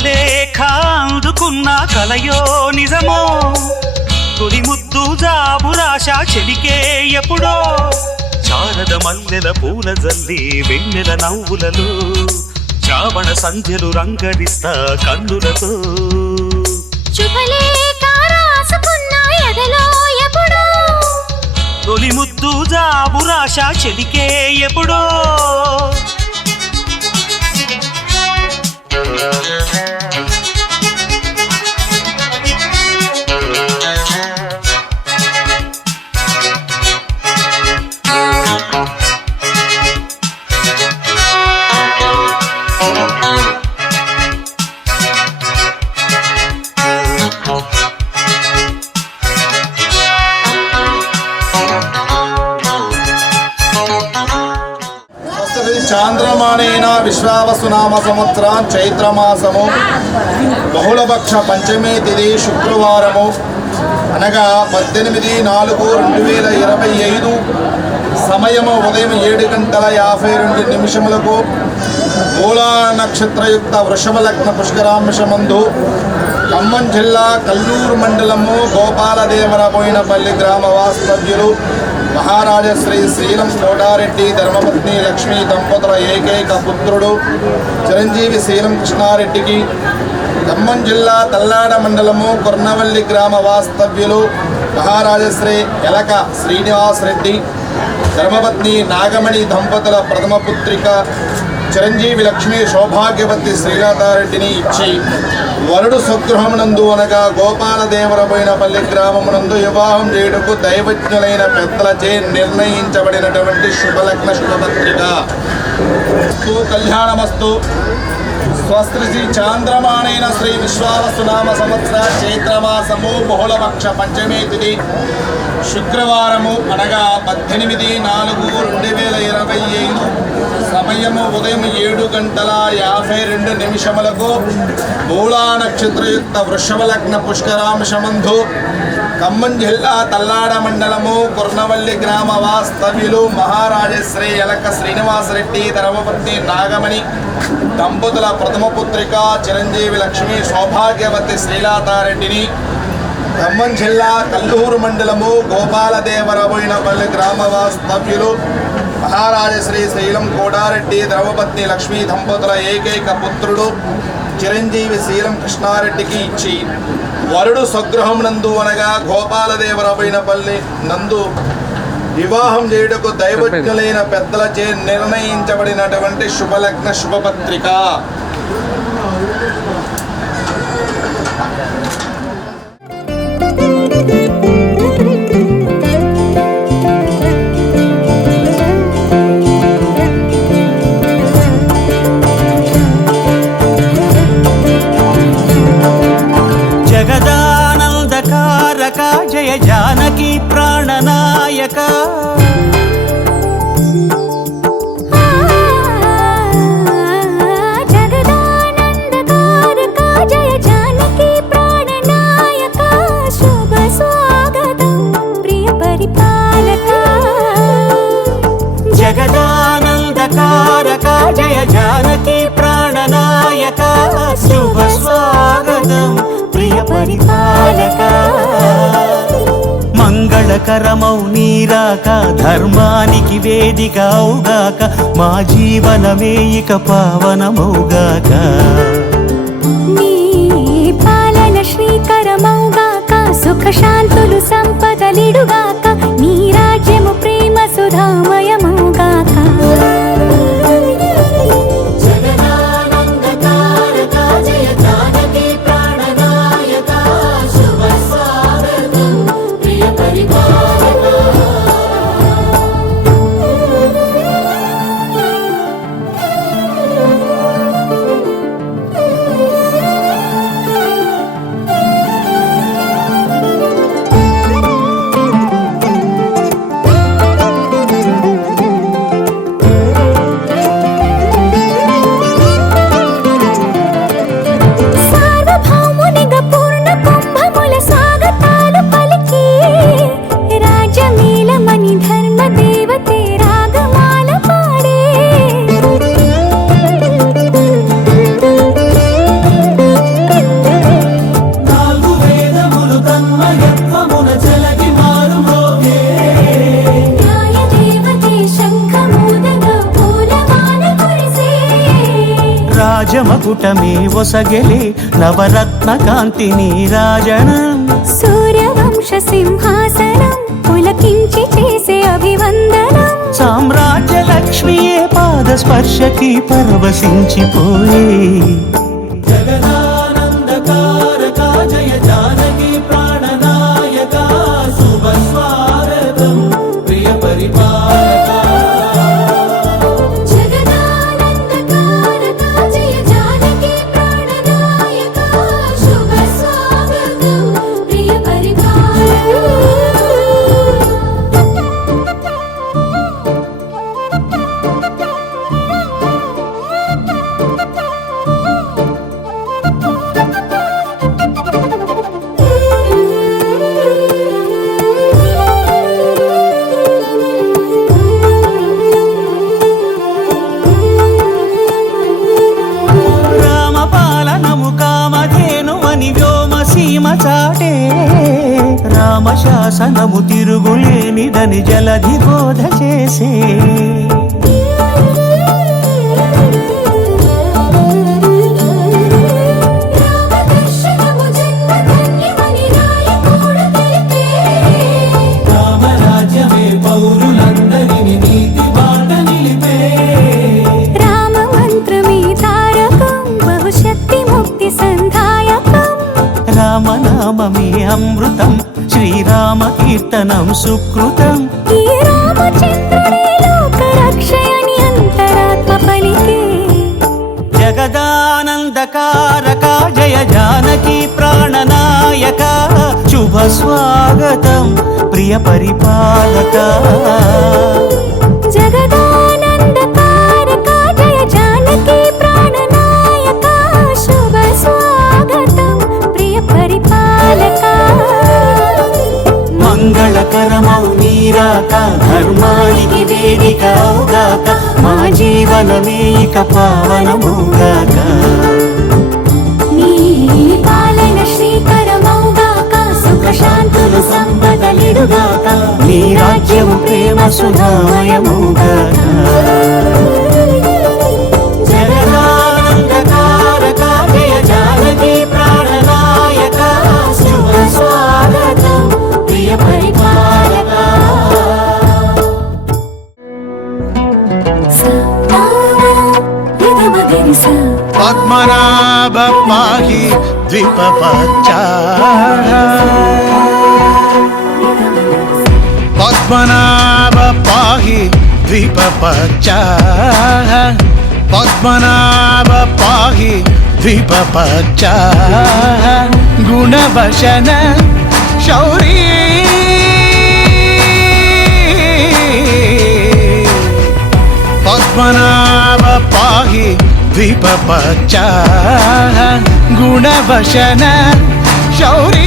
శుభలేఖ అందుకున్న కలయో నిజమో తొలి ముద్దు జాబురాశ చెలికే ఎప్పుడో శారద మల్లెల పూల జల్లి వెన్నెల నవ్వులలో శ్రావణ సంధ్యలు రంగరిస్తా కన్నులతో తొలి ముద్దు జాబురాశ చెలికే ఎప్పుడో చాంద్రమానేన విశ్వావసునామ సంవత్సరం చైత్రమాసము బహుళపక్ష పంచమే తిథి శుక్రవారము అనగా 18/4/2025 సమయము ఉదయం 7:52 మూలా నక్షత్రయుక్త వృషభ లగ్న పుష్కరాంశమందు ఖమ్మం జిల్లా కల్లూరు మండలము గోపాలదేవరబోయినపల్లి గ్రామ వాస్తవ్యులు మహారాజశ్రీ శ్రీలం కోటారెడ్డి ధర్మపత్ని లక్ష్మీ దంపతుల ఏకైక పుత్రుడు చిరంజీవి శ్రీలం కృష్ణారెడ్డికి ఖమ్మం జిల్లా తల్లాడ మండలము కొర్నవల్లి గ్రామ వాస్తవ్యులు మహారాజశ్రీ ఎలక శ్రీనివాస్ రెడ్డి ధర్మపత్ని నాగమణి దంపతుల ప్రథమ పుత్రిక చిరంజీవి లక్ష్మీ సౌభాగ్యవతి శ్రీలతారెడ్డిని ఇచ్చి వరుడు స్వగృహమునందు అనగా గోపాలదేవరబోయినపల్లి గ్రామమునందు వివాహం చేయుటకు దైవజ్ఞులైన పెద్దలచే నిర్ణయించబడినటువంటి శుభలగ్న శుభపత్రిక. కళ్యాణమస్తు. స్వస్తి శ్రీ చాంద్రమాణేన శ్రీ విశ్వావసునామ సంవత్సర చైత్రమాసము బహుళపక్ష పంచమే తిథి శుక్రవారము అనగా 18/4/2025 సమయము ఉదయం 7:52 మూలా నక్షత్రయుక్త వృషభ లగ్న పుష్కరాంశమందు ఖమ్మం జిల్లా తల్లాడ మండలము కొర్నవల్లి గ్రామ వాస్తవ్యులు మహారాజశ్రీ ఎలక శ్రీనివాసరెడ్డి ధర్మపత్ని నాగమణి దంపతుల ప్రథమ పుత్రిక చిరంజీవి లక్ష్మీ సౌభాగ్యవతి శ్రీలతారెడ్డిని ఖమ్మం జిల్లా కల్లూరు మండలము గోపాలదేవరబోయినపల్లి గ్రామ వాస్తవ్యులు మహారాజశ్రీ శ్రీలం కోటారెడ్డి ధర్మపత్ని లక్ష్మీ దంపతుల ఏకైక పుత్రుడు చిరంజీవి శ్రీలం కృష్ణారెడ్డికి ఇచ్చి వరుడు స్వగృహం నందు అనగా గోపాలదేవరబోయినపల్లి నందు వివాహం చేయుటకు దైవజ్ఞులైన పెద్దలచే నిర్ణయించబడినటువంటి శుభలగ్న శుభపత్రిక. జగదానందకారక జయ జానకి ప్రాణనాయక జగదానందకారక జయ జానకి ప్రాణనాయక శుభ స్వాగతం ప్రియ పరిపాలక. మంగళకరమౌ నీరాక ధర్మానికి వేదిక అవుగాక మా జీవనమే ఇక పావనమౌగాక. నీ పాలన శ్రీకరమౌగాక సుఖ శాంతులు సంపదలిడుగాక నీ రాజ్యము ప్రేమ సుధామయమౌగాక. రాజమకుటమే ఒసగెలే నవరత్న కాంతి నీరాజనం సూర్యవంశ సింహాసనం పులకించి చేసే అభివందనం సామ్రాజ్య లక్ష్మియే పాద స్పర్శకి పరవశించిపోయే జగదానందకారక జయ జానకి ప్రాణనాయక శుభ స్వాగతం ప్రియ పరిపాలక జగదానందకారక జయ జానకి ప్రాణనాయక శుభ స్వాగతం ప్రియ రామపాలనము కామధేను అని వ్యోమసీమ చాటే రామశాసనము తిరుగులేనిదని జలధి బోధ చేసే రామదర్శనము జన్మధన్యమని రాయకూడ తెలిపే రామరాజ్యమే పౌరులందరిని నీతి బాట నిలిపే రామ మంత్రమే తారకం బహుశక్తి ముక్తి సంధాయకం రామనామమే అమృతం శ్రీరామ కీర్తనం సుకృతం ఈ రామచంద్రుడే లోక రక్షయని అంతరాత్మ పలికే జగదానందకారక జయ జానకి ప్రాణనాయక శుభ స్వాగతం ప్రియ పరిపాలక జగదానందకారక జయ జానకి ప్రాణనాయక శుభ స్వాగతం ప్రియ పరిపాలక మంగళకరమౌ నీరాక ధర్మానికి వేదిక అవుగాక మా జీవనమే ఇక పావనమౌగాక నీ పాలన శ్రీకరమౌగాక సుఖ శాంతులు సంపదలిడుగాక నీ రాజ్యము ప్రేమ సుధామయమౌగాక జగదానందకారక జయ జానకి ప్రాణనాయక శుభ స్వాగతం ప్రియ పరిపాలక పద్మనాభ పాహి పద్మనాభ పాహి ద్వీపపచ్చ పద్మనాభ పాహి ద్వీపపచ్చ గుణవశన శౌరీ పద్మనాభ పాహి ద్వీపపచ్చ గుణవశన శౌరీ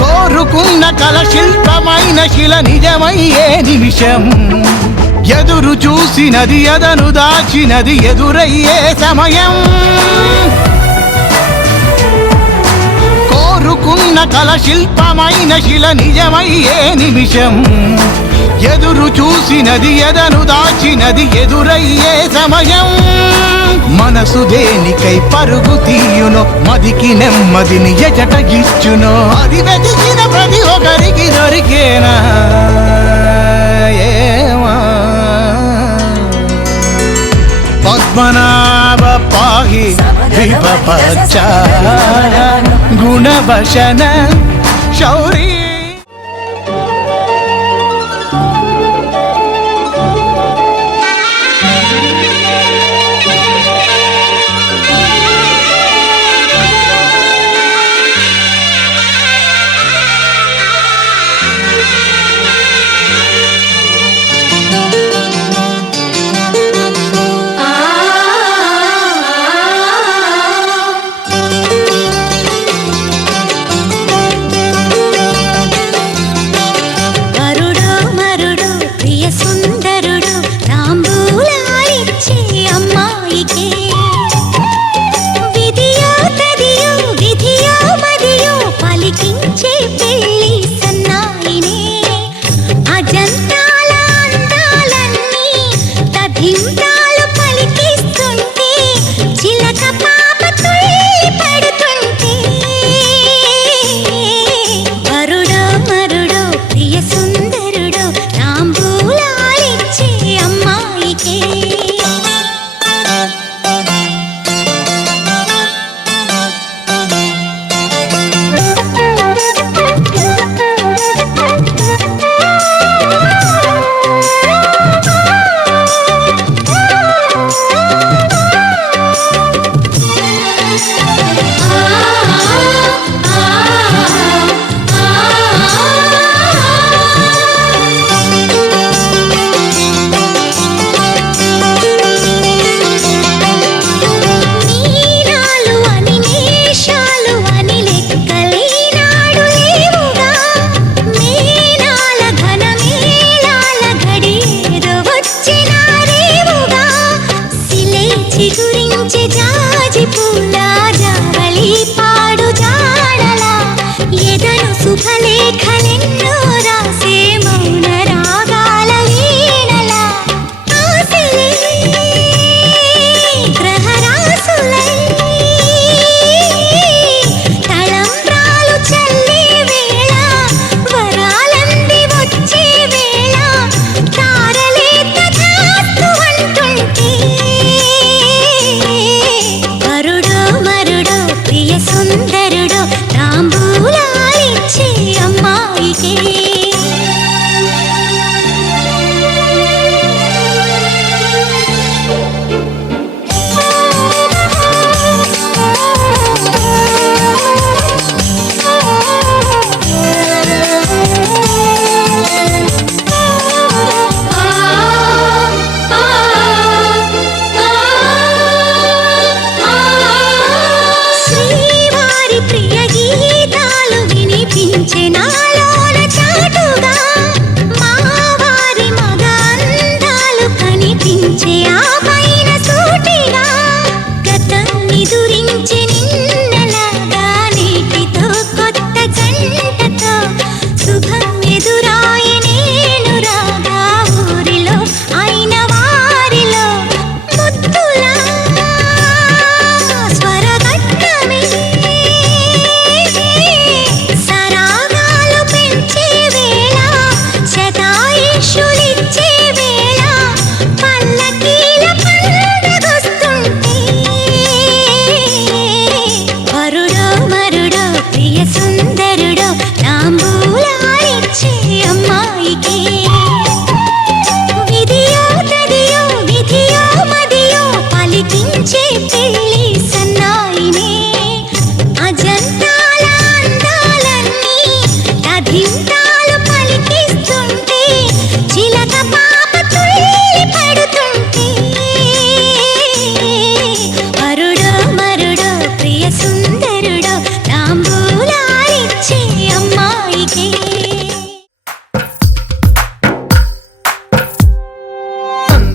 కోరుకున్న కల శిల్పమైన శిల నిజమయ్యే నిమిషం ఎదురు చూసినది ఎదను దాచినది ఎదురయ్యే సమయం కోరుకున్న కల శిల్పమైన శిల నిజమయ్యే నిమిషం ఎదురు చూసినది ఎదను దాచినది ఎదురయ్యే సమయం మనసు దేనికై పరుగు తీయునో మదికి నెమ్మదిని ఎజట ఇచ్చునో అది వెతికిన ప్రతి ఒక్కరికి దొరికేనా ఏమా పద్మనాభ పాహి ద్వీపపచ్చ గుణవశన శౌరీ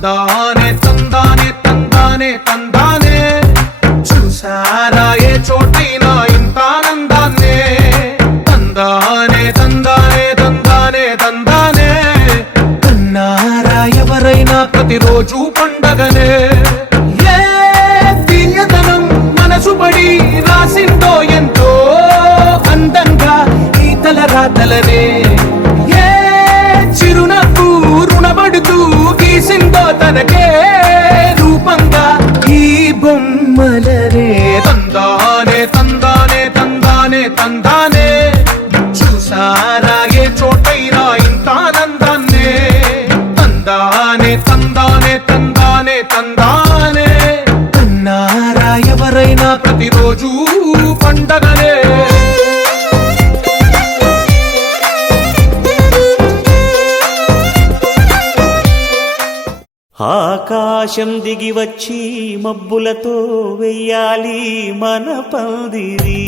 తందానే తందానే తందానే తందానే చూసారా ఏ చోటైనా ఇంత ఆనందాన్నే తందానే తందానే తందానే తందానే కన్నారా ఎవరైనా ప్రతిరోజు పండగనే ఏ తీయదనం మనసు పడి రాసిందో ఎంతో అందంగా ఈ తలరాతలనే ఏ చిరునవ్వు రుణపడుతూ గీసిందో తనకే రూపంగా ఈ బొమ్మలనే తందానే తందానే తందానే తందానే చూసారా ఏ చోటైనా ఇంత ఆనందాన్నే తందానే తందానే తందానే తందానే కన్నారా ఎవరైనా ప్రతిరోజు పండగనే ఆకాశం దిగి వచ్చి మబ్బులతో వెయ్యాలి మన పందిరి.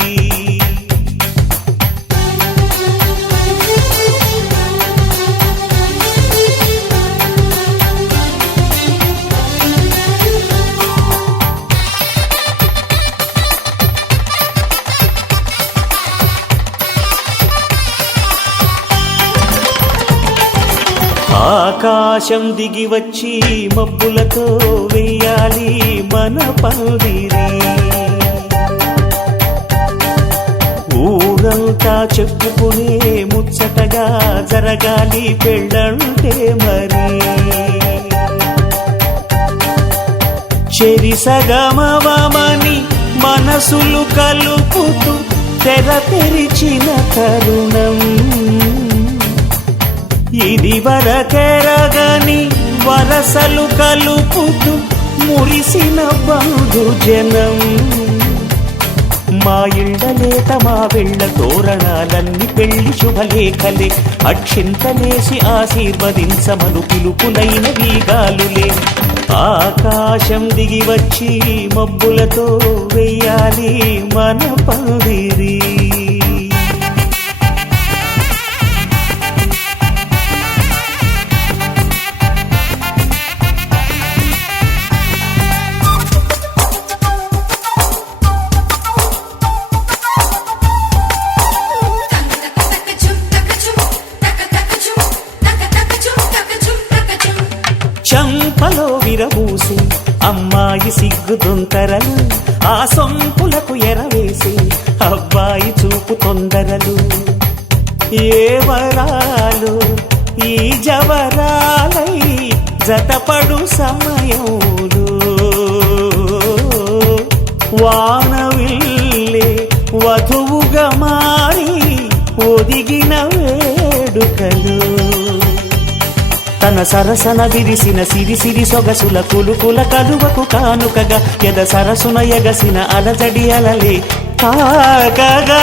ఆకాశం దిగి వచ్చి మబ్బులతో వెయ్యాలి మన పందిరి. ఊరంతా చెప్పుకునే ముచ్చటగా జరగాలి పెళ్ళంటే మరి. చెరిసగమవమని మనసులు కలుపుతూ తెర తెరిచిన తరుణం ఇది వరకెరగని వరసలు కలుపుతూ మురిసిన బంధుజనం. మా ఇళ్ళలేత మా వెళ్ళ తోరణాలన్నీ పెళ్లి శుభలేఖలే అక్షింతలేసి ఆశీర్వదించమను పిలుపులైన వీగాలులే. ఆకాశం దిగి వచ్చి మబ్బులతో వెయ్యాలి మన పందిరి. చంపలో విరబూసి అమ్మాయి సిగ్గుదొంతరలు ఆ సొంపులకు ఎరవేసి అబ్బాయి చూపు తొందరలు. ఏ వరాలు ఈ జవరాలై జతపడు సమయంలో వానవిల్లే వధువుగా మారి ఒదిగిన వేడుకలు. తన సరసన విరిసిన సిరిసిరి సొగసుల కులుకుల కలువకు కానుకగా ఎద సరసున ఎగసిన అలజడి అలలే తాకగా.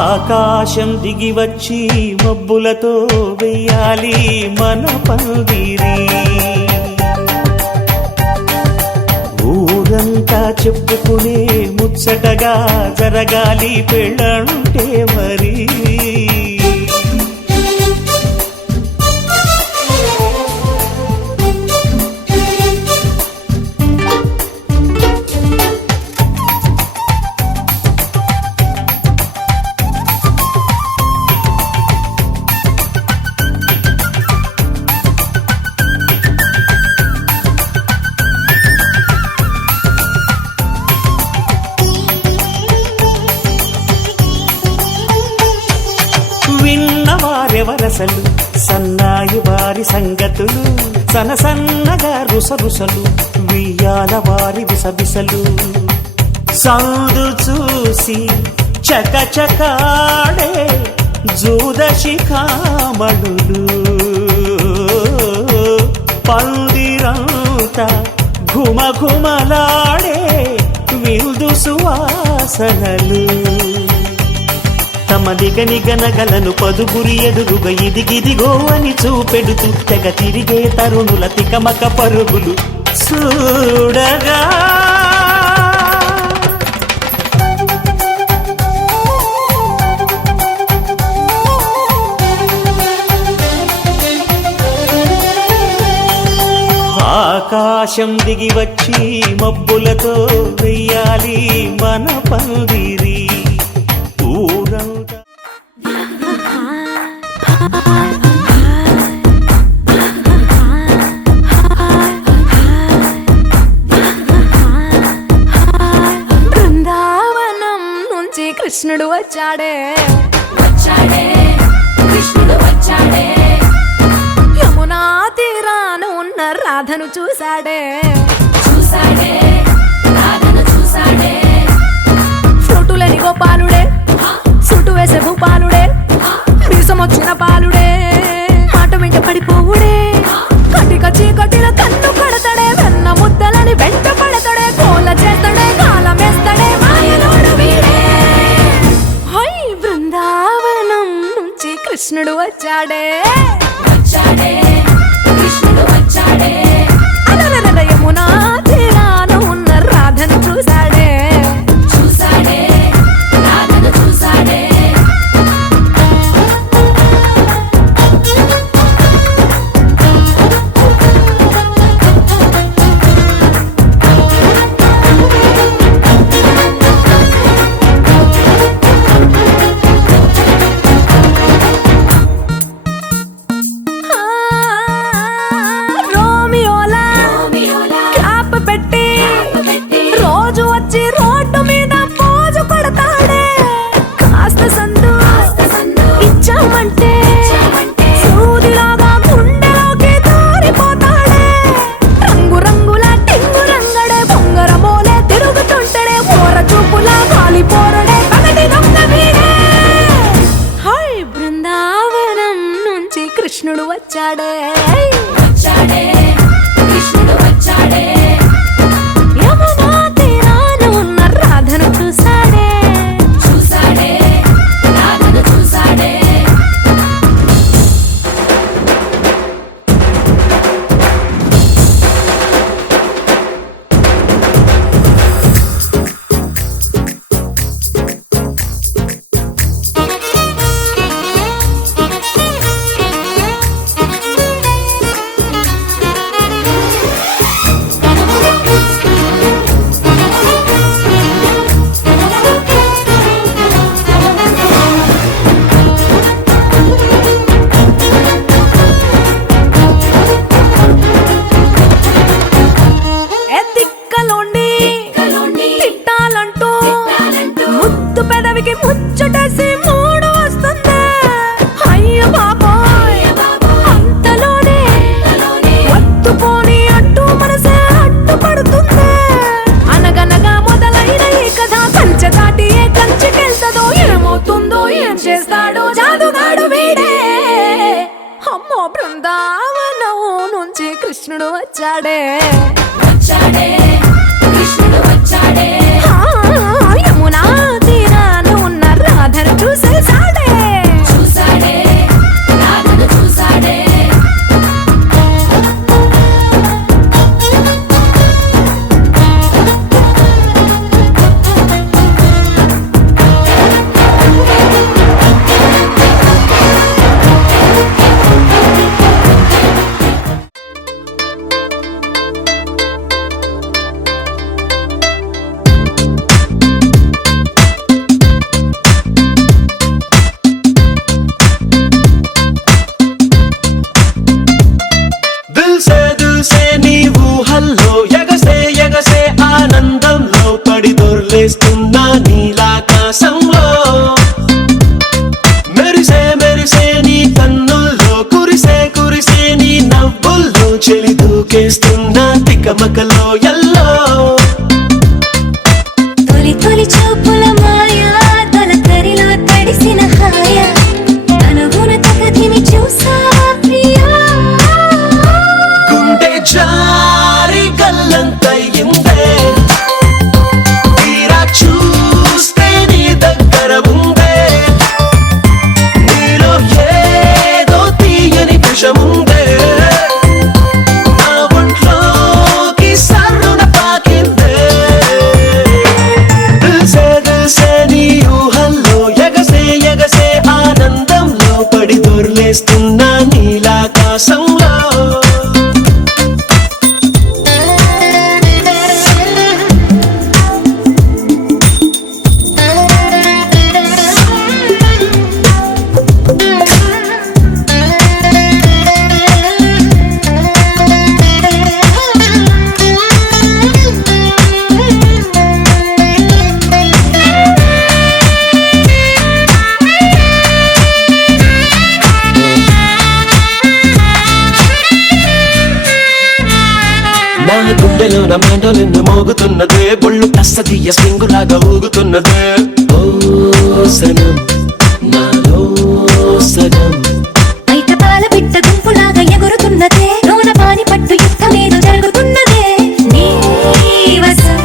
ఆకాశం దిగి వచ్చి మబ్బులతో వెయ్యాలి మన పందిరి. ఊరంతా చెప్పుకునే ముచ్చటగా జరగాలి పెళ్ళంటే మరి. విన్నవారెవరసలు సన్నాయి వారి సంగతులు సనసన్నగా రుసరుసలు వియ్యాల వారి విసబిసలు. సౌదు చూసి చకచకాడే జూదశిఖామణులు పందిరంతా ఘుమఘుమలాడే విందు సువాసనలు. తమ నిగనిగనగలను పదుగురి ఎదురుగా ఇదిగిదిగో అని చూపెడుతూ తెగ తిరిగే తరుణుల తికమక పరుగులు చూడగా ఆకాశం దిగి వచ్చి మబ్బులతో వెయ్యాలి మన పందిరి ఊరంతా. బృందావనం నుంచి కృష్ణుడు వచ్చాడే యమునా తీరాన ఉన్న రాధను చూశాడే ఫ్లూటులని గోపాలుడే సుటు వేసే భూపాలుడే మీసమొచ్చిన పాలుడే మాట వెంట పడిపోవుడే కటిక చీకటిల కన్ను కడతాడే వెన్న ముద్దలని వెంట పడతాడే కోల చేస్తాడే కాలమేస్తాడే మాయలోడు వీడే హై బృందావనం నుంచి కృష్ణుడు వచ్చాడే అలరల యమునా తీరాన ఉన్న రాధను చూశాడే రోమియోలా క్లాప్ పెట్టి రోజు వచ్చి రోడ్డు మీద పోజు కొడతాడే కాస్త సందు ఇచ్చామంటే సూదిలాగా గుండెలోకి దూరిపోతాడే రంగు రంగుల టింగు రంగడే బొంగరమోలే తిరుగుతుంటాడే పోర చూపులా గాలి పోరడే పగటి దొంగ వీడే హై బృందావనం నుంచి కృష్ణుడు వచ్చాడే యమునా తీరాన ఉన్న రాధను చూశాడే ఎత్తిక్కలోండి తిట్టాలంటూ ముద్దు పెదవికి ముచ్చటేసి మూడు వస్తుంది అయ్య బాబోయ్ అంతలోనే వత్తుపోని అంటూ మనసే అడ్డుపడుతుంది అనగనగా మొదలైన ఈ కథ కంచె దాటి ఏ కంచెకెళ్తదో ఏమవుతుందో ఏం చేస్తాడో జాదుగాడు వీడే అమ్మో బృందావనం నుంచి కృష్ణుడు వచ్చాడే యమునా తీరాన ఉన్న రాధను చూసేశాడే దిల్సే నీవు హల్లో ఎగసే ఎగసే ఆనందంలో పడి దొర్లేస్తున్నా నీలాకాశంలో మెరిసే మెరిసే నీ కన్నుల్లో కురిసే కురిసే నీ నవ్వుల్లో చెలి దూకేస్తున్నా తికమకలో ఎల్లో తొలి తొలి చూపుల మాయా తొలకరిలో తడిసిన హాయ అనుగుణ తగదిమి చూసావా ప్రియా గుండె జారి గల్లంతయిందే తీరా చూస్తే నీ దగ్గర ఉందే నీలో ఏదో తీయని విషముందే నా ఒంట్లోకి నా గుండెలో నా మెండోలిన్ను మోగుతున్నదే బొళ్ళు కస్తీయ స్వింగులాగా ఊగుతున్నదే ఓ సనం నాలో సగం బయట పాల పిట్ట గుంపులాగా ఎగురుతున్నదే లోన పాని పట్టు యుద్ధమేదో జరుగుతున్నదే నీ వసం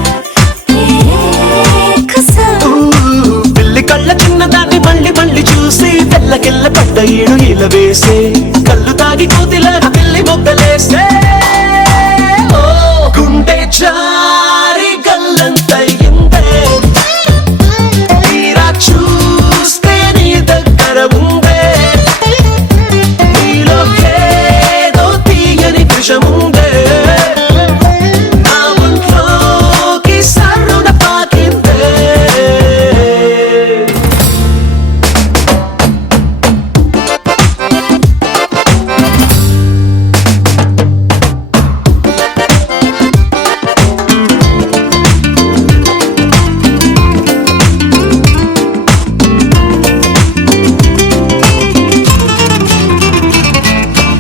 పిల్లి కళ్ళ చిన్నదాన్ని మళ్ళీ మళ్ళీ చూసి తెల్లకెళ్ళ పడ్డ ఈడు ఇలా వేసే కళ్ళు తాగి కోతిలాగా పిల్లి మొగ్గలేసే గుండె చారి గల్లంతయిందే తీరా చూస్తే నీ దగ్గర ఉందే నీలో ఏదో తీయని విషముందే నా ఒంట్లోకి సర్రున పాకిందే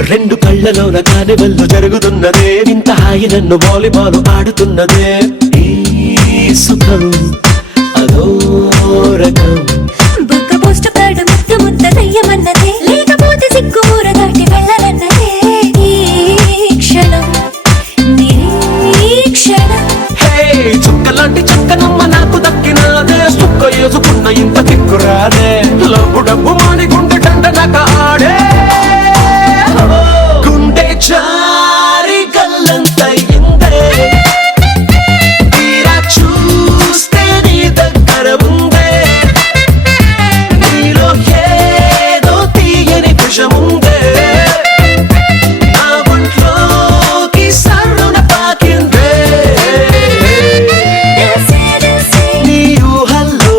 రెండు కళ్ళలోన కానివల్లు జరుగుతున్నదే ఇంత హాయి నన్ను వాలీబాల్ ఆడుతున్నదే ఈ సుఖం అదో రకం బుక్క పోస్ట్ కార్డు ముద్దు ముద్ద దయ్యమన్నదే లేకపోతే సిగ్గు ఊర దాటి వెళ్ళాలన్నదే ఈ క్షణం నిరీక్షణం హే చుక్కలాంటి చక్కనమ్మ నాకు దక్కినాదే సుక్క వేసుకున్న ఇంత దిక్కురాదే లబ్బు డబ్బు మాని గుండె దండనక ఆడే గుండె చారి గల్లంతయిందే తీరా చూస్తే నీ దగ్గర ఉందే నీలో ఏదో తీయని విషముందే నా ఒంట్లోకి సర్రున పాకిందే నీ ఊహల్లో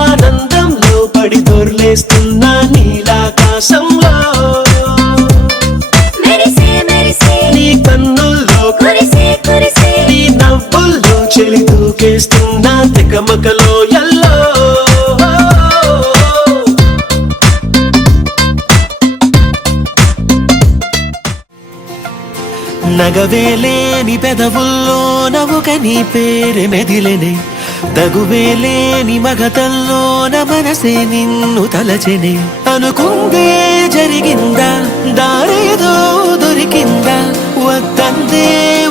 ఆనందంలో పడి దొర్లేస్తున్నా నీలాకాశంలో నీ కన్నుల్లో నీ నవ్వుల్లో చెలి దూకేస్తున్నా తికమకలో ఎల్లో నగవేలేని పెదవుల్లో నవ్వుక నీ పేరు మెదిలెనే తగువేలేని మగతల్లోన మనసే నిన్ను తలచెనే అనుకుందే జరిగిందా దారేదో దొరికిందా వద్దందే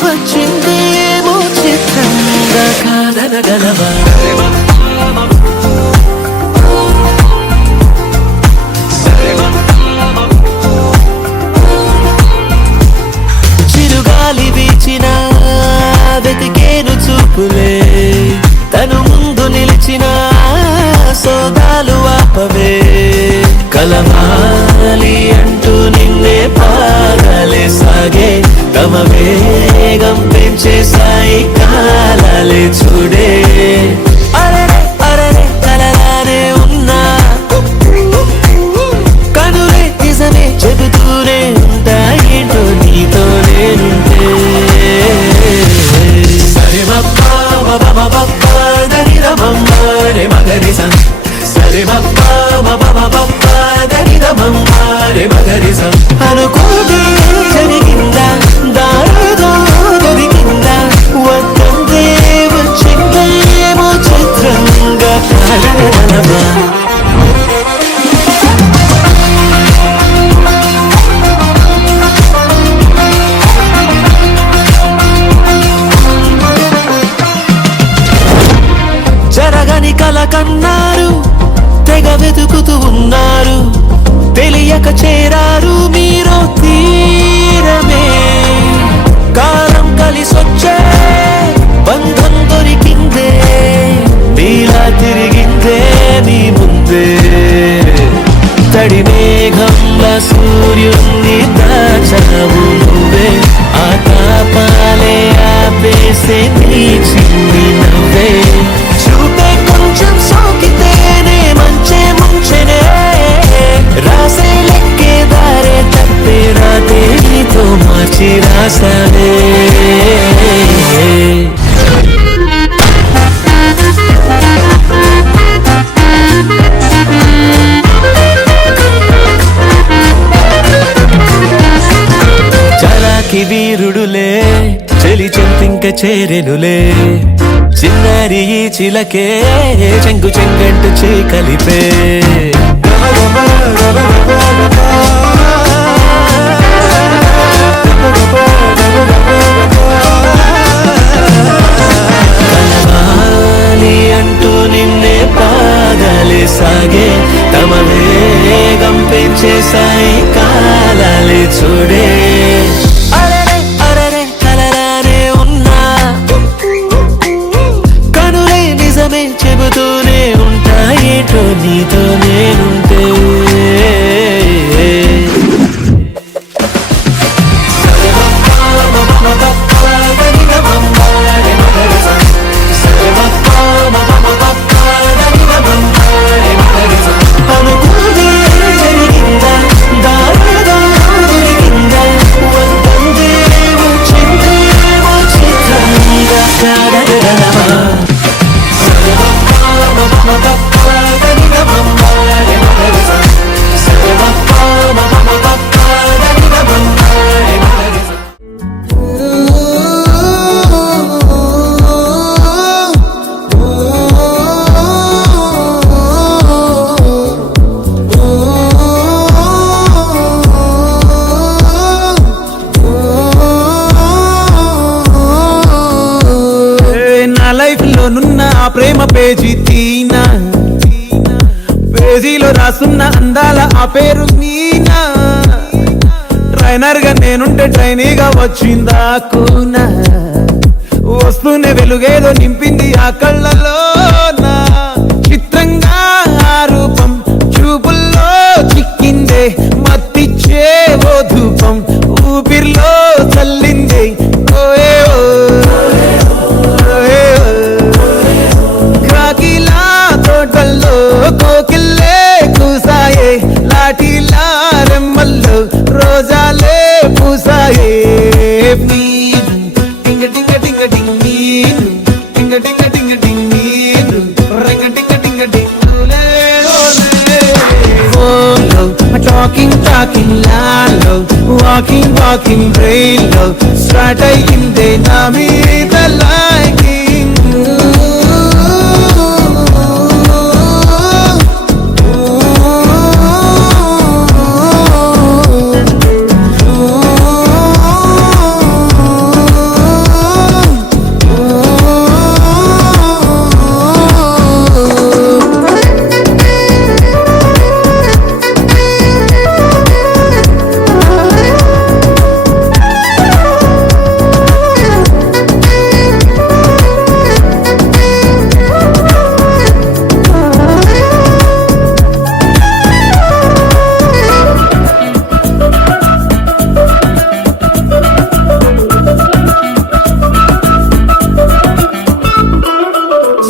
వచ్చిందేమో చిత్రంగా కాదనగలవా చిరుగాలి వీచిన వెతికేను చూపులే తను ముందు నిలిచిన సోదాలు ఆపవే కలవాలి అంటూ నిన్నే పాగాలే సాగే తమ వేగం పెంచే సాయి కాలాలే చూడే అరరే అరరే కలలానే ఉన్నా కనులే నిజమే చెబుతూనే ఉంటా ఏంటో నీతో నేనుంటే సరే మప్పా దని మగరిసం సరే మప్పా దని మగరిసం అనుకోదే జరిగిందా దారేదో దొరికిందా వద్దందే వచ్చిందేమో చిత్రంగా కాదనగలవా జరగని కల కన్నారు తెగ వెతుకుతూ ఉన్నారు తెలియక చేరారు మీరు తీరమే కాలం కలిసొచ్చే బంధం దొరికిందే నీలా తిరిగిందే నీ ముందే తడి మేఘంలా సూర్యుని దాచావు నువ్వే ఆ తాపాలే ఆపేసే నీ చిన్ని నవ్వే చూపే కొంచెం సోకితేనే మంచే ముంచెనే రాసే లెక్కే దారే తప్పే రాతే నీతో మార్చి రాసానే వీరుడులే చెలి చెంతింక చేరెనులే చిన్నారి ఈ చిలకే చెంగు చెంగంటు చే కలిపే కలవాలి అంటూ నిన్నే పాదాలే సాగే తమ వేగం పెంచేసాయి కాలాలే చూడే అరరే అరరే కలరానే ఉన్నా కనులే నిజమే చెబుతూనే ఉంటాయేటో నీతో నేనుంటే నున్న ఆ ప్రేమ పేజీ తీనా పేజీలో రాసున్న అందాల ఆ పేరు మీనా ట్రైనర్ గా నేనుంటే ట్రైనీగా వచ్చిందా కూనా వస్తూనే వెలుగేదో నింపింది ఆ కళ్ళలో చిత్రంగా ఆ రూపం చూపుల్లో చిక్కిందే మత్తిచ్చే ఓ ధూపం ఊపిరిలో చల్లిందే ఓయే తోటల్లో కోకిల్లే కూసాయే లాఠీలా రెమ్మల్లో రోజాలే పూసాయే టింగ టింగ టింగ టింగ్ నీరు టింగ టింగ టింగ టింగ్ నీరు రింగ టింగ టింగ టింగులే ఓలో టాకింగ్ టాకింగ్ లాలో వాకింగ్ వాకింగ్ బ్రెయిన్లో స్టార్ట్ అయ్యిందే నా మీద లైకింగ్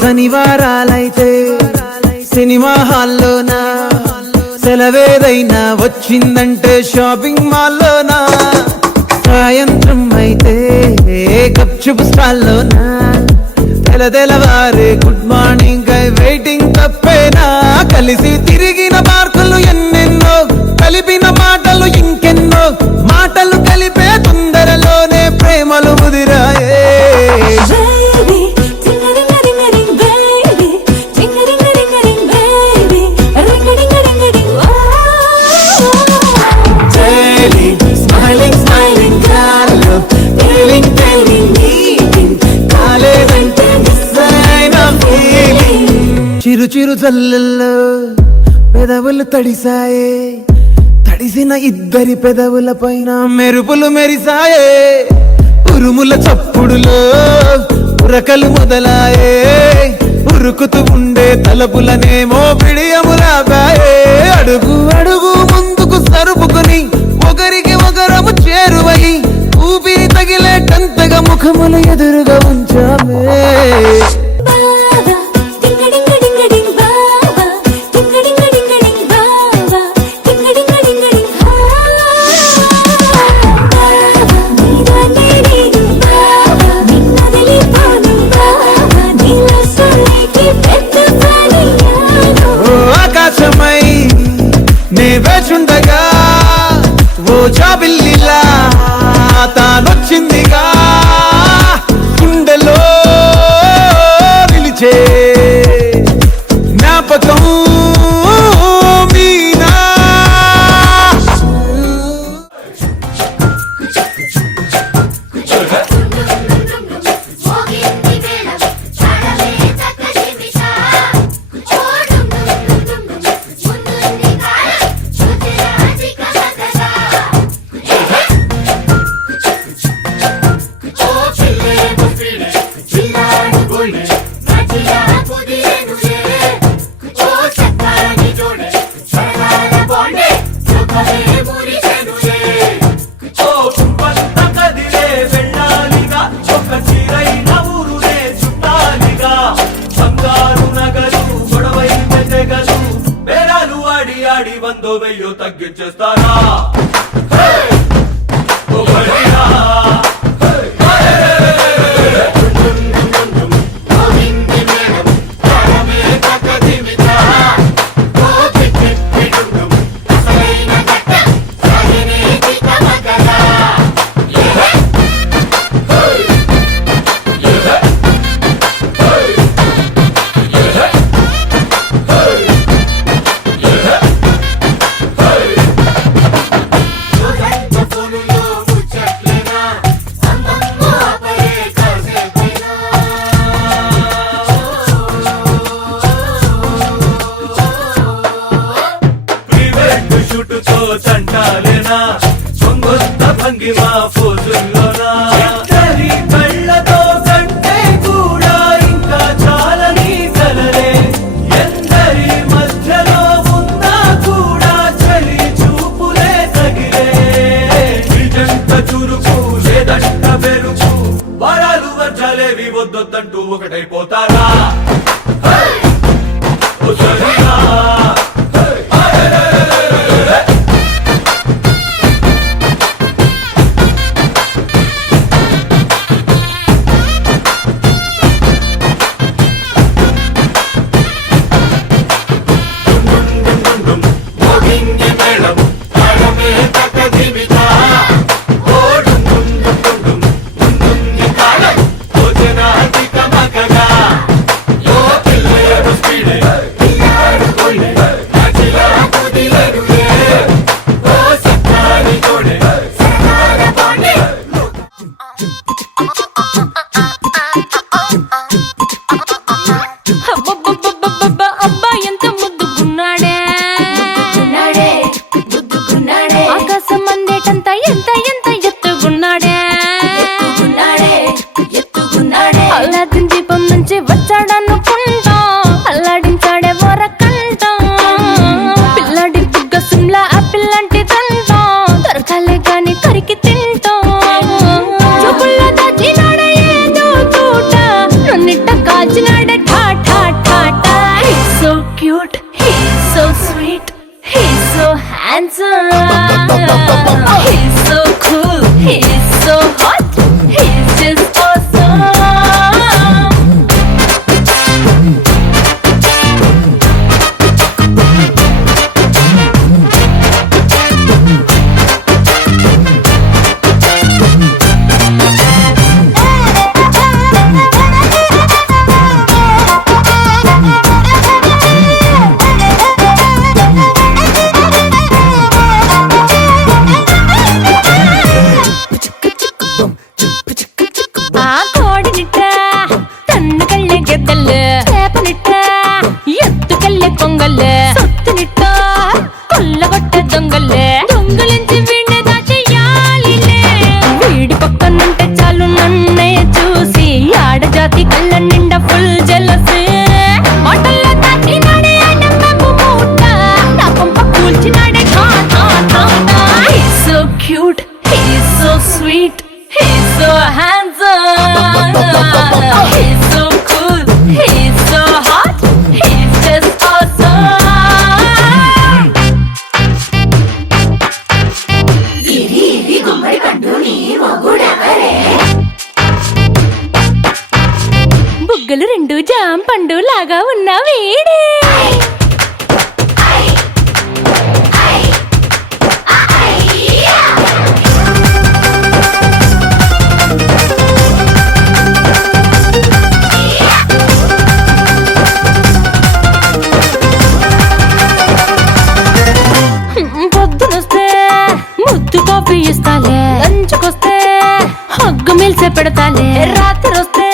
శనివారాలైతే సినిమా హాల్లోనా సెలవేదైనా వచ్చిందంటే షాపింగ్ మాల్లోనా సాయంత్రం అయితే గప్చుప్ స్టాల్లోనా తెలవారే గుడ్ మార్నింగ్ వెయిటింగ్ తప్పేనా కలిసి తిరిగిన పార్కులు ఎన్నెన్నో కలిపిన మాటలు ఇంకెన్నో మాటలు కలిపే తొందరలోనే ప్రేమలు ముదిరాయే చిరు చిరు జల్లెల్లో పెదవులు తడిసాయే తడిసిన ఇద్దరి పెదవుల పైన మెరుపులు మెరిసాయే ఉరుముల చప్పుడులో ఉరకలు మొదలాయే ఉరుకుతూ ఉండే తలపులనేమో పిడియములాగాయే అడుగు అడుగు ముందుకు సరుపుకుని ఒకరికి ఒకరము చేరువై ఊపిరి తగిలేటంతగా ముఖములు ఎదురుగా ఉంచామే నే వేచుండగా ఓ జాబిల్లిలా తాను వెయ్యో తగ్గించేస్తారా ఒకటిరా చంటాలేనా సొంగొత్త భంగిమా ఫోజుల్లోనా ఇద్దరి కళ్ళతో కంటే కూడా ఇంకా చాలని కలలే ఎందరి మధ్యలో ఉన్నా కూడా చలి చూపులే తగిలే నిజంత చురుకు లేదంట బెరుకు వరాలు వర్జాలేవి వద్దొద్దంటూ ఒకటైపోతారా వచ్చాడనుకుంటా అల్లాడించాడే వరకంట పిల్లడి బుగ్గ సిమ్లా ఆపిల్ లాంటి దంట దొరకాలే గాని కరికి తింటా చూపుల్లో దాచినాడే ఏదో తూట నన్నిట్ట కాచినాడే ఠా ఠా ఠా ఠా He's so cute, he's so sweet, he's so handsome, he's so cool, he's so hot, he's just awesome. కొంగల్లే సొత్తునిట్ట కొల్లగొట్ట దొంగల్లే దొంగలించి వీణ్ణి దాచేయాలిలే వీడి పక్కనుంటే చాలు నన్నే చూసి ఆడజాతి కళ్ళ నిండా ఫుల్ జెలసీ మాటల్లో దాచినాడే నమ్మకు మూట నా కొంప కూల్చినాడే ఠా ఠా ఠా ఠా He's so cute, he's so sweet, he's so handsome, he's so cool, he's so hot, he's just awesome. బుగ్గలు రెండు జామ పండు లాగా ఉన్న వీడే పొద్దునొస్తే ముద్దు కాఫీ ఇస్తాలే లంచుకొస్తే హగ్గు మిల్సే పెడతాలే రాత్రి వస్తే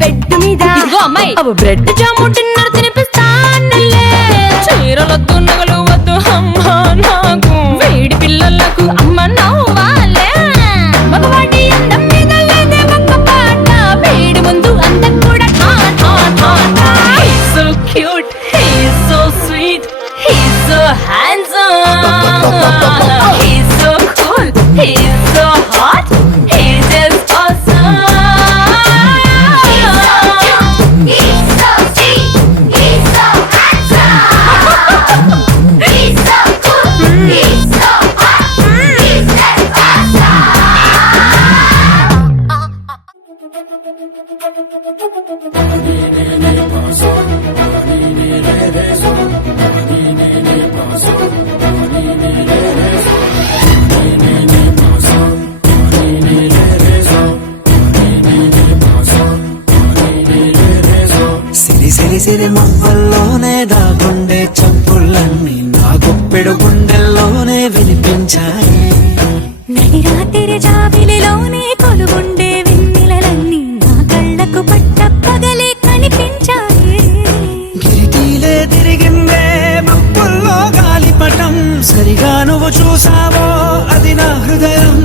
బెడ్ మీద అమ్మాయి బ్రెడ్ జాము డిన్నర్ తినిపిస్తానులే చీరలొద్దు నగలు వద్దు అమ్మ నాకు వేడి పిల్లలకు అమ్మ నవ్వాలే మగవాడి అందం మీద లేదే ఒక్క పాట వేడి ముందు అందం కూడా ఠా ఠా ఠా ఠా He's so cute, he's so sweet, he's so handsome, he's so cool, he's so hot, he's just awesome. He's so cute, he's so sweet, he's so handsome, he's so cool, సిరి మువ్వల్లోనే దాగుండే చప్పుళ్ళన్నీ నా గుప్పెడు గుండెల్లోనే వినిపించాయి. నడి రాత్రి జాబిలిలోనే కొలువుండే వెన్నెలలన్నీ నా కళ్ళకు పట్ట పగలే కనిపించాయి. కిటికీలే తిరిగిందే మబ్బుల్లో గాలిపటం, సరిగా నువ్వు చూసావో అది నా హృదయం.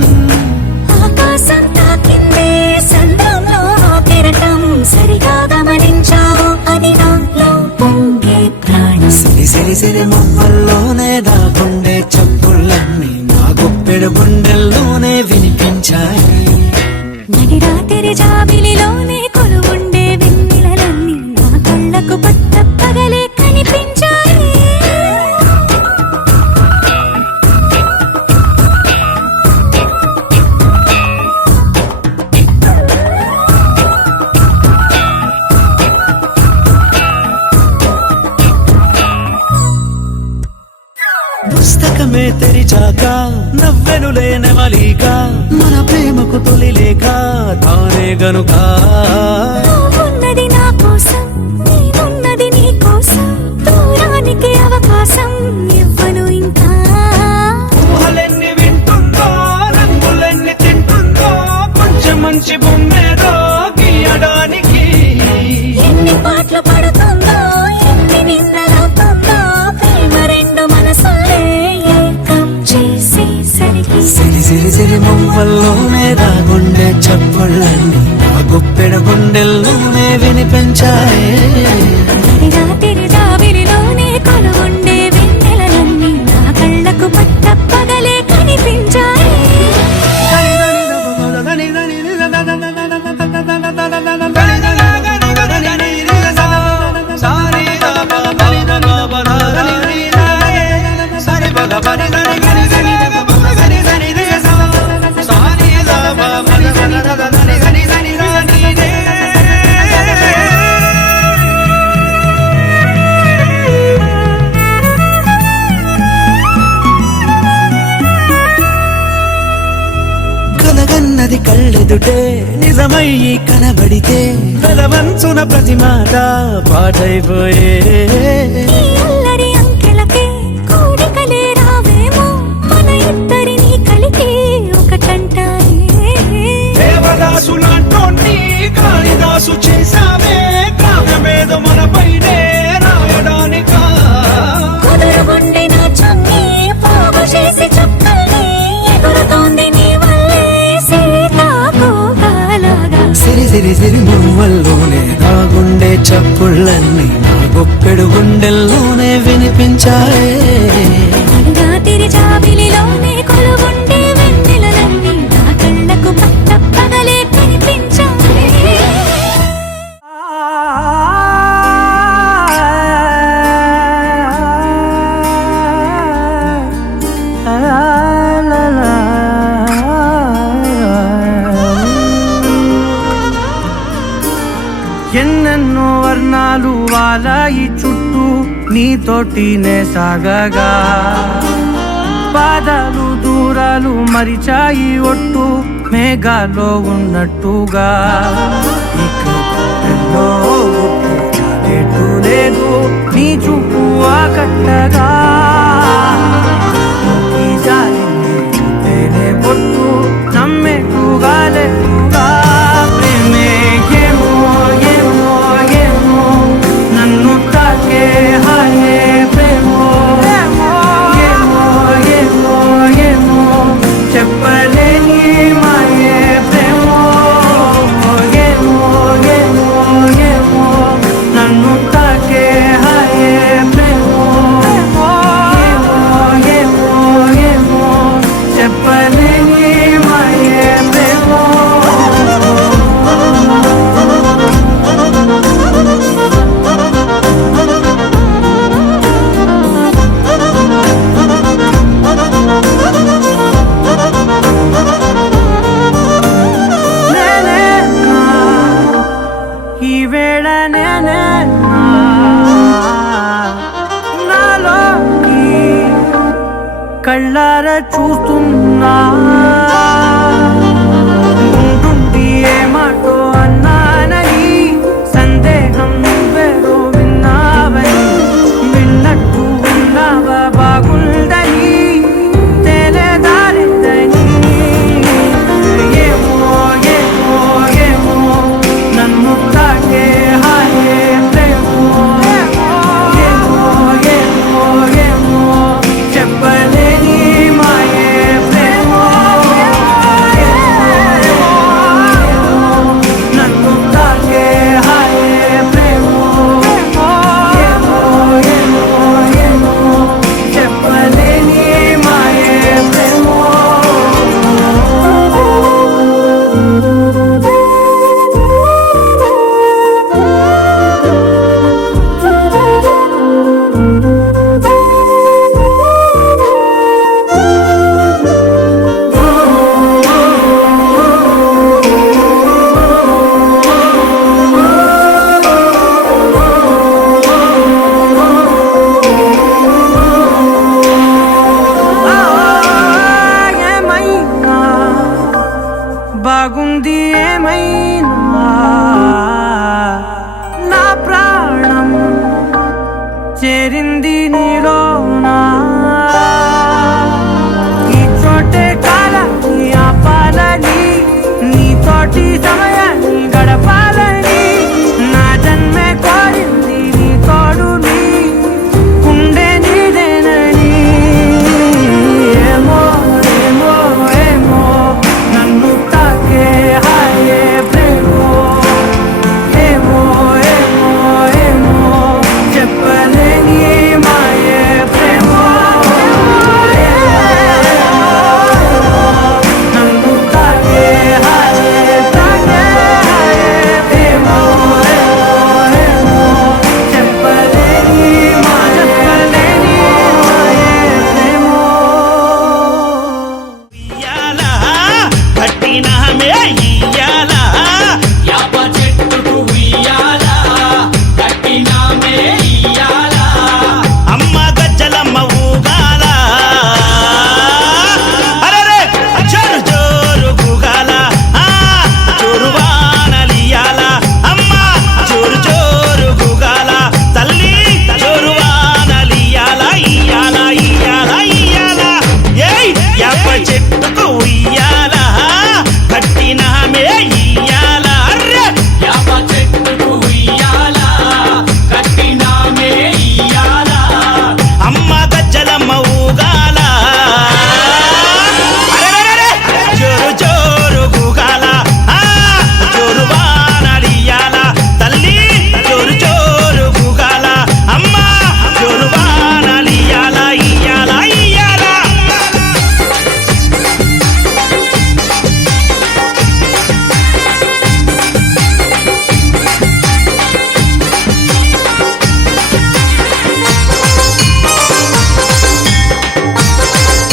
ఆకాశం తాకిందే సంద్రంలో కెరటం, సరిగా గమనించావు అది నాలో పొంగే ప్రాణం. సిరి సిరి సిరి మువ్వల్లోనే దాగుండే చప్పుళ్ళన్నీ నా గుప్పెడు గుండెల్లోనే వినిపించాయి. నడి రాత్రి జాబిలిలోనే కొలువుండే వెన్నెలలన్నీ నా కళ్ళకు పట్ట పగలే కనిపించాయి. పుస్తకమే తెరిచాక నవ్వెనులే నెమలిక, మన ప్రేమకు తొలి లేక తానే గనుక. నువ్వున్నది నా కోసం, నేనున్నది నీ కోసం, దూరానికి అవకాశం ఇవ్వను ఇంకా. ఊహలెన్ని వింటుందో, రంగులెన్ని తింటుందో, కొంచెం మంచి బొమ్మేదో గీయడానికి. ఎన్ని పాటలు పడుతుందో, ఎన్ని నిందలవుతుందో, ప్రేమ రెండు మనసులే ఏకం చేసేసరికి. సిరి సిరి సిరి మువ్వల్లోనే దాగుండే చప్పుళ్ళన్నీ నా గుప్పెడు గుండెల్లోనే వినిపించాయి. నడి రాత్రి జాబిలిలోనే కొలువుండే వెన్నెలలన్నీ నా కళ్ళకు పట్ట పగలే కనిపించాయి. కలగన్నది కళ్ళెదుటే నిజమయ్యి కనబడితే, తలవంచున ప్రతి మాట పాటైపోయే. ఈ అల్లరి అంకెలకే కూడికలే రావేమో, మన ఇద్దరిని కలిపి ఒకటంటాయే. దేవదాసు లాంటోన్ని కాళిదాసు చేశావే, కావ్యమేద మన పైనే రాయడానికా. కుదురుగుండె నా చున్నీ పోగు చేసి చుక్కల్ని ఎగురుతోంది నీ వల్లే సీతాకోకలాగా. సిరి సిరి సిరి మువ్వల్లోనే దాగుండే చప్పుళ్ళన్నీ నా గుప్పెడు గుండెల్లోనే వినిపించాయే. నడి రాత్రి జాబిలిలోనే కొలువుండే వెన్నెలలన్నీ నా కళ్ళకు పట్ట పగలే కనిపించాయి. ఎన్నెన్నో వర్ణాలు వాలాయి చుట్టూ, నీతోటినే సాగగా. పాదాలు దూరాలు మరిచాయి ఒట్టు, మేఘాలో ఉన్నట్టుగా. ఇక గుండెల్లో గుట్టు చాలేటు లేదు, నీ చూపు ఆకట్టగా. ఈ జాలిని చూస్తేనే పొట్టు నమ్మేట్టుగా లేటుగా. ప్రేమే ఏమో ఏమో ఏమో, నన్ను తాకే హాయే ప్రేమో. ఏమో ఏమో ఏమో, చెప్పలేని మాయే ప్రేమో. ఏమో ఏమో ఏమో, నన్ను తాకే హాయే ప్రేమో. ఏమో ఏమో ఏమో, చెప్పలేని మాయే ప్రేమో. ఈ వేళ నేనే నాలోకి కళ్ళారా చూస్తున్నా. ఉంటుండి ఏ మాటో అన్నానని సందేహం నువ్వేదో విన్నా. ఉంది ఏమైనా నా ప్రాణం చేరింది నీలోనా ఈ చోటే కాలాన్ని ఆపాలని నీతోటి సమయాన్ని గడపాలని నా జన్మే కోరింది నీ తోడుని ఉండే నీదేనని ఏమో ఏమో ఏమో నన్ను తాకే హాయే ప్రేమో ఏమో ఏమో ఏమో చెప్పలేని మాయే ప్రేమో నన్ను తాకే హాయే ప్రేమో ఏమో ఏమో చెప్పలేని మాయే ప్రేమో ఇయ్యాలా కట్టినామే ఇయ్యాలా యాప చెట్టుకు ఉయ్యాలా కట్టినామే ఇయ్యాలా అమ్మ గజ్జలమ్మ ఊగాల అరెరే జోరు జోరు గుగాల జోరు వానలియాల అమ్మ జోరు జోరు గుగాల తల్లి జోరు వానలియాల ఇయ్యాల ఇయ్యాల ఇయ్యాల ఏయ్ యాప చెట్టుకు ఉయ్యాల కట్టినామే ఇయ్యాల అర్రే యాప చెట్టుకు ఉయ్యాలా కట్టినామే ఇయ్యాలా అమ్మ గజ్జలమ్మ ఊగాల అరెరెరెరె! జోరు జోరు గుగాల జోరు వానలియాల తల్లి జోరు జోరు గుగాల అమ్మ జోరు వానలియాల ఇయ్యాల ఇయ్యాల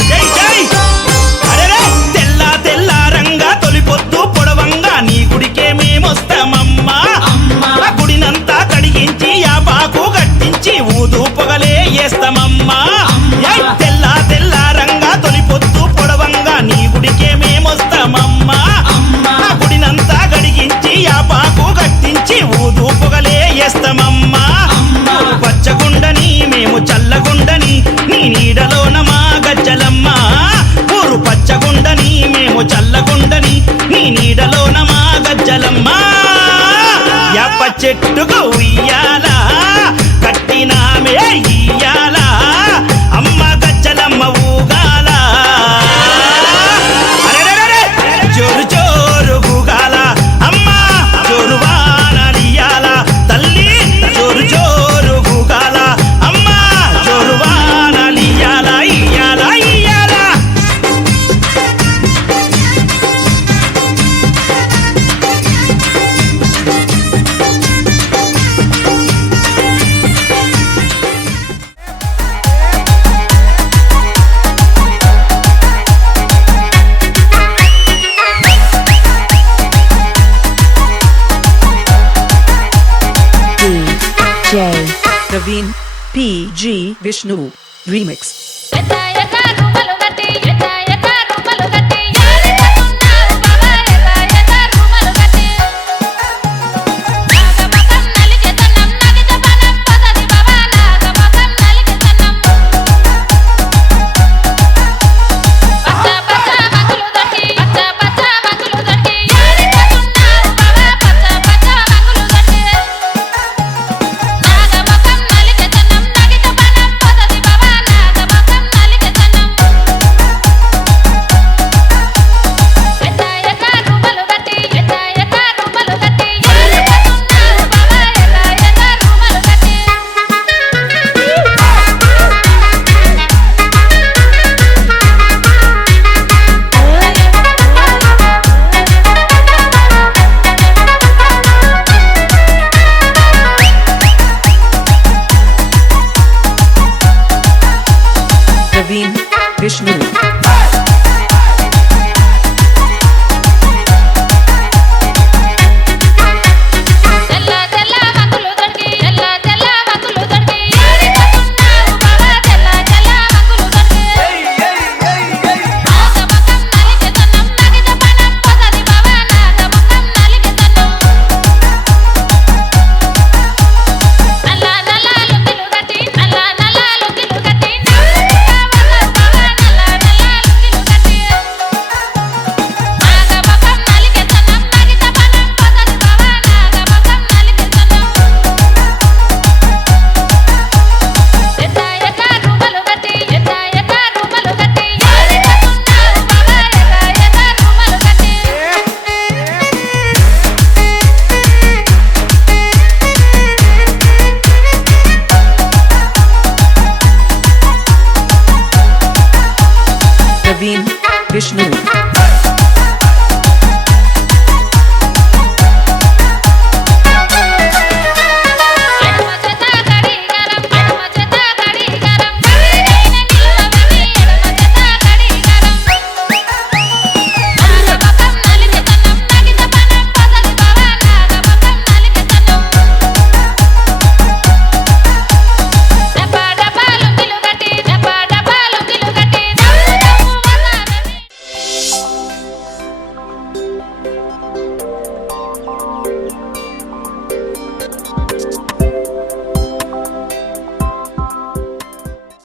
జై జై అరెరే తెల్ల తెల్ల రంగా తొలిపొద్దు పొడవంగా నీ గుడికే మేమొస్తామమ్మా ఆ గుడినంతా కడిగించి యాపాకు గట్టించి ఊదు పొగలే వేస్తామమ్మా ఏయ్ తెల్ల తెల్ల రంగా తొలిపొద్దు పొడవంగా నీ గుడికే మేమొస్తామమ్మా ఆ గుడినంతా కడిగించి యాపాకు గట్టించి ఊదు పొగలే వేస్తామమ్మా పచ్చగుండని మేము చల్లగుండని నీ నీడలోన మా గజ్జలమ్మ ఊరు పచ్చగుండని మేము చల్లగుండని నీ నీడలోన మా గజ్జలమ్మ యాప చెట్టుకు ఉయ్యాల కట్టినామే ఇయ్యాల అమ్మ గజ్జలమ్మ ఊగాల అరెరెరెరె! జోరు జోరు గుగాల అమ్మ జోరు వానలియాల తల్లి జోరు జోరు గుగాల అమ్మ జోరు వానలియాల ఇయ్యాల ఇయ్యాల DJ Praveen PG Vishnu Remix.